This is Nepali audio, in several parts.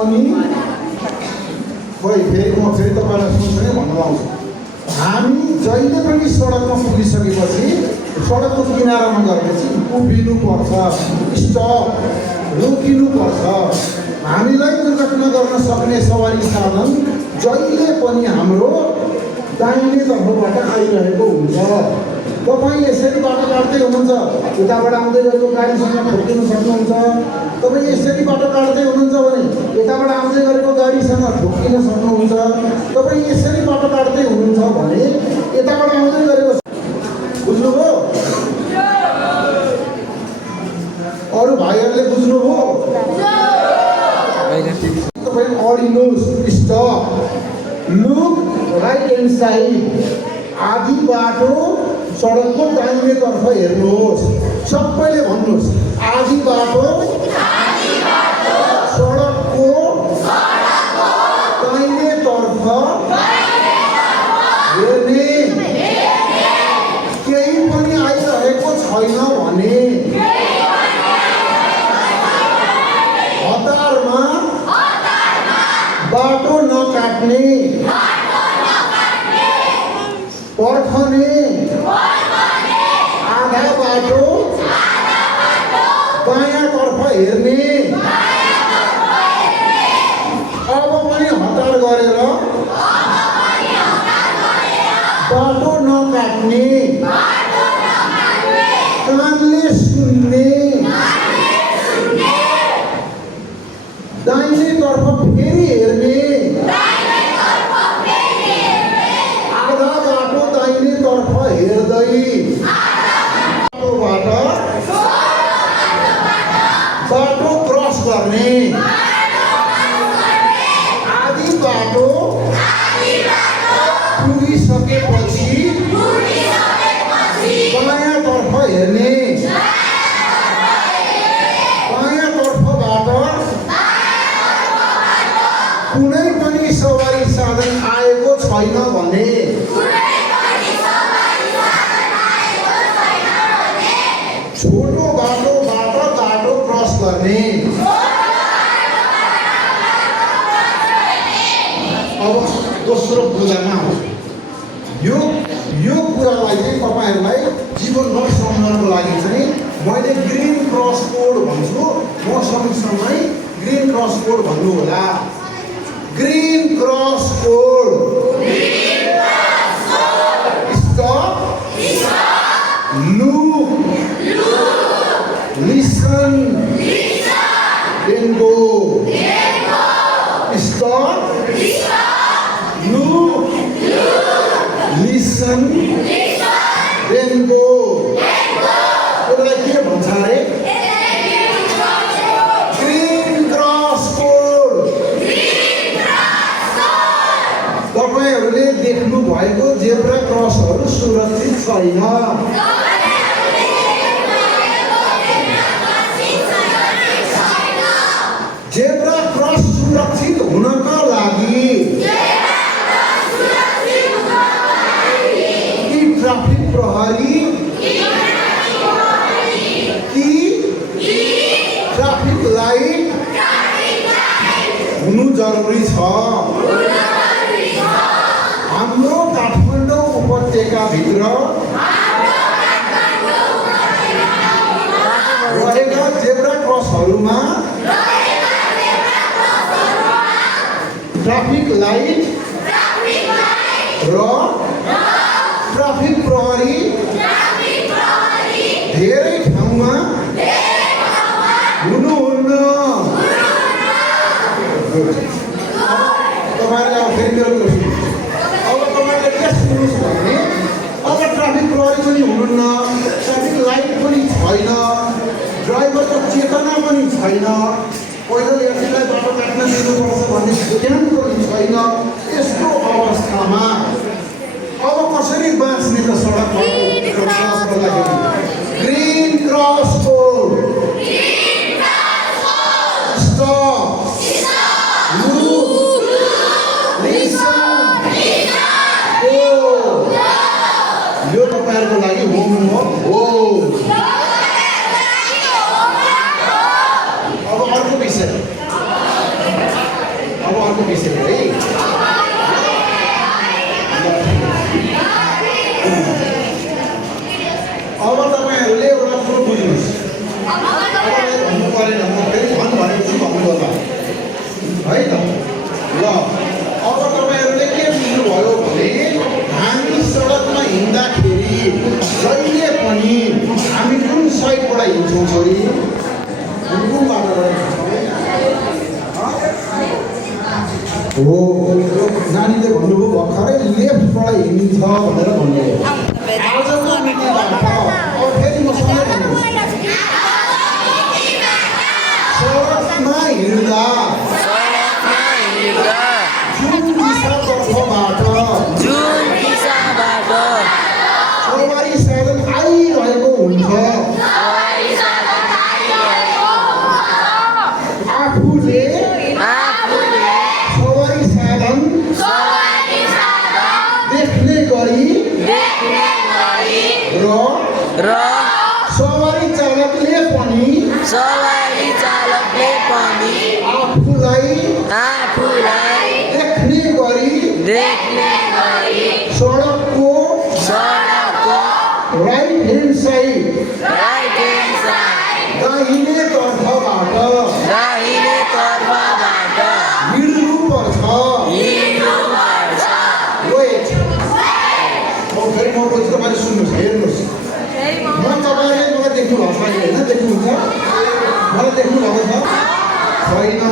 पनि फेरि म फेरि तपाईँलाई सँगसँगै भन्न आउँछु। हामी जहिले पनि सडकमा पुगिसकेपछि सडकको किनारामा गएपछि उभिनुपर्छ, स्टप, रोकिनुपर्छ। हामीलाई दुर्घटना गर्न सक्ने सवारी साधन जहिले पनि हाम्रो दाहिने तर्फबाट आइरहेको हुन्छ। तपाईँ यसरी बाटो काट्दै हुनुहुन्छ, उताबाट आउँदै गरेको गाडीसँग ठोकिन सक्नुहुन्छ। तपाईँ यसरी बाटो काट्दै हुनुहुन्छ भने यताबाट आउँदै गरेको गाडीसँग ठोकिन सक्नुहुन्छ। तपाईँ यसरी बाटो काट्दै हुनुहुन्छ भने यताबाट आउँदै गरेको, बुझ्नुभयो? अरू भाइहरूले बुझ्नुभयो? तपाईँ अडिनुहोस्, stop, look right hand side. आधी बाटो सडकको दाहिने तर्फ हेर्नुहोस्। सबैले भन्नुहोस्, आधी बाटो सडकको दाहिने तर्फ हेर्ने। केही पनि आइरहेको छैन भने हतारमा बाटो नकाट्ने, पर्खने, आधा बाटो बायाँतर्फ हेर्ने। अब पनि हतार गरेर बाटो नकाट्ने, कानले सुन्ने, दाहिने तर्फ फेरि हेर्ने, आधा बाटो दाहिने तर्फ हेर्दै बाटो क्रस गर्ने। आधी बाटो पुगिसकेपछि बायाँतर्फ हेर्ने। बायाँतर्फबाट कुनै पनि सवारी साधन आएको छैन भने छोटो बाटोबाट बाटो क्रस गर्ने। अब दोस्रो बुझामा यो कुरालाई चाहिँ तपाईँहरूलाई जीवनभर सम्झनको लागि चाहिँ मैले ग्रिन क्रस कोड भन्छु। म सँगसँगै ग्रिन क्रस कोड भन्नु होला। Green cross code. Stop, look, listen, then go. Stop, look, listen, then go. यसलाई के भन्छ अरे? Green cross code. तपाईँहरूले देख्नु भएको जेब्रा क्रसहरू सुरक्षित छैन। जेब्रा क्रस सुरक्षित हुनका लागि कि ट्राफिक प्रहरी कि ट्राफिक लाइट हुनु जरुरी छ। हाम्रो काठमाडौँ उपत्यकाभित्र रहेका जेब्रा क्रसहरूमा ट्राफिक लाइट र ट्राफिक प्रहरी धेरै ठाउँमा हुनुहुन्न। तपाईँले अब फेरि मेरो कुरा सुन्नु। अब तपाईँले के सुन्नुहोस् भने अब ट्राफिक प्रहरी पनि हुनुहुन्न, ट्राफिक लाइट पनि छैन, ड्राइभरको चेतना पनि छैन, पैदल यात्रीलाई बाटो काट्न दिनुपर्छ भन्ने ध्यान पनि छैन। यस्तो अवस्थामा अब कसरी बाँच्ने त सडकमा क्रसको लागि? Green cross code. Stop, look, listen, go. यो तपाईँहरूको लागि होमवर्क हो। अब अर्को विषय सडकको विषय है। अब तपाईँहरूले एउटा कुरो बुझ्नुहोस्, भन्नु परेन, म फेरि भनेपछि भन्नु होला है त। ल अब तपाईँहरूले के बुझ्नुभयो भने हामी सडकमा हिँड्दाखेरि जहिले पनि हामी कुन साइडबाट हिँड्छौँ छोरी, कुन बाटोबाट हो? नानीले भन्नुभयो भर्खरै लेफ्टबाट हिँडिन्छ भनेर भन्नुभयो। आजको मितिबाट अब फेरि मसँग भन्नुहोस्, सडकमा हिँड्दा जुन दिशातर्फबाट सवारी साधन आइरहेको हुन्छ, आफूले सवारी साधन देख्ने गरी र सवारी चालकले पनि आफूलाई देख्ने गरी सडकको राइट ह्यान्ड साइड दाहिने तर्फबाट हिँड्नुपर्छ। फेरि म बोल्छु, तपाईँले सुन्नुहोस्, हेर्नुहोस्। म तपाईँले मलाई देख्नु भएको छ होइन? देख्नुहुन्छ? मलाई देख्नु भएको छ छैन?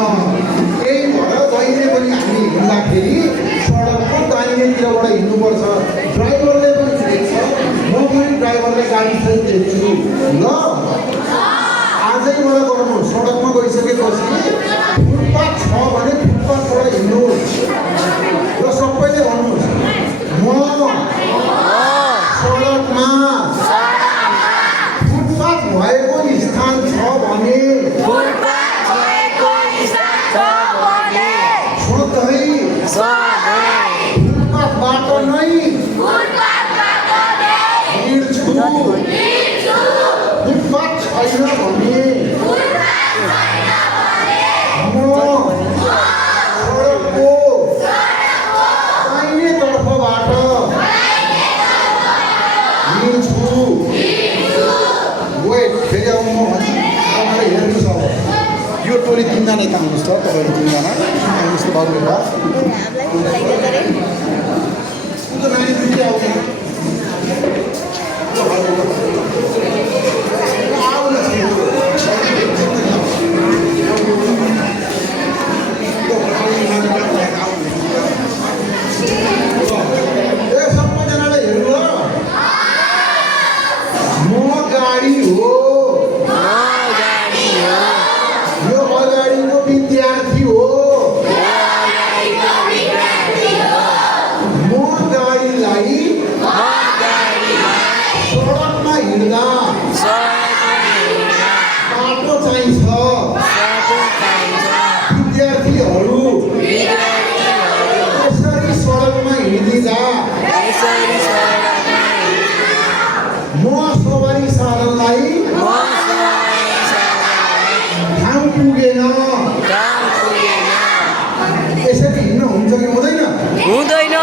यही भएर जहिले पनि हामी हिँड्दाखेरि सडकको दाहिनेतिरबाट हिँड्नुपर्छ। ड्राइभरले पनि देख्छ, म पनि ड्राइभरले गाडी सहित देख्छु। ल आजै मलाई गर्नु, सडकमा गइसकेपछि फुटपाथ छ भने फुटपाथबाट हिँड्नु र सबैले भन्नुहोस्, म सडकमा फुटपाथ भएको स्थान छ भने फुटपाथबाट नै हिँड्छु। फुटपाथ छैन भने म सडकको दाहिने तर्फबाट हिँड्छु। वेट, फेरि अब म तपाईँलाई हेर्नुहोस्। अब यो टोली तिनजना यता आउनुहोस् त, तपाईँहरू तिनजना आउनुहोस् त बाबुले। नानी दुईटै आउँदैन, सबैजनाले हेर्नु ल। म गाडी हो, यो अगाडिको विद्यार्थी हो। म गाडीलाई सडकमा हिँड्दा बाटो चाहिन्छ। विद्यार्थीहरू यसरी सडकमा हिँडिदिँदा म सवारी साधनलाई ठाउँ पुगेन। यसरी हिँड्न हुन्छ कि हुँदैन? हुँदैन।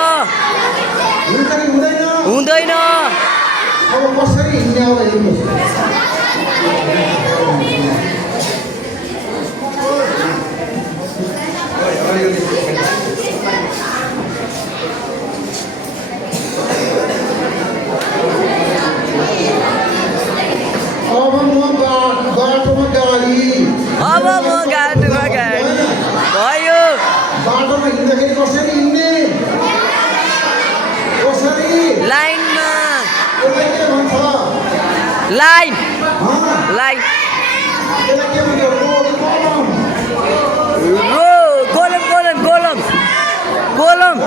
हुन्छ कि हुँदैन? हुँदैन। अब कसरी हिँड्ने अब हेर्नुहोस्। अब म बाटोमा गाडी भयो। बाटोमा हिँड्दाखेरि कसरी हिँड्ने? कसरी? लाइनमा। यसलाई के भन्छ? लाइन। यसलाई के भन्छ? गोलम।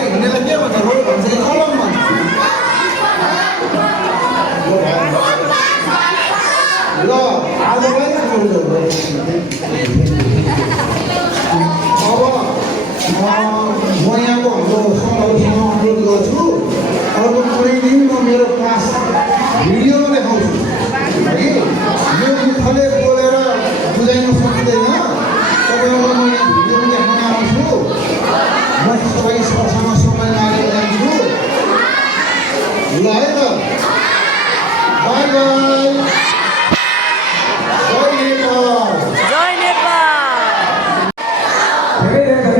हिँड्नेलाई के भन्छ? रोड भन्छ कि कलम भन्छ? ल आजलाई अब म यहाँको हाम्रो सरहरूसँग अनुरोध गर्छु, अर्को कुनै दिन म मेरो क्लास भिडियोमा देखाउँछु। लगाइरहेका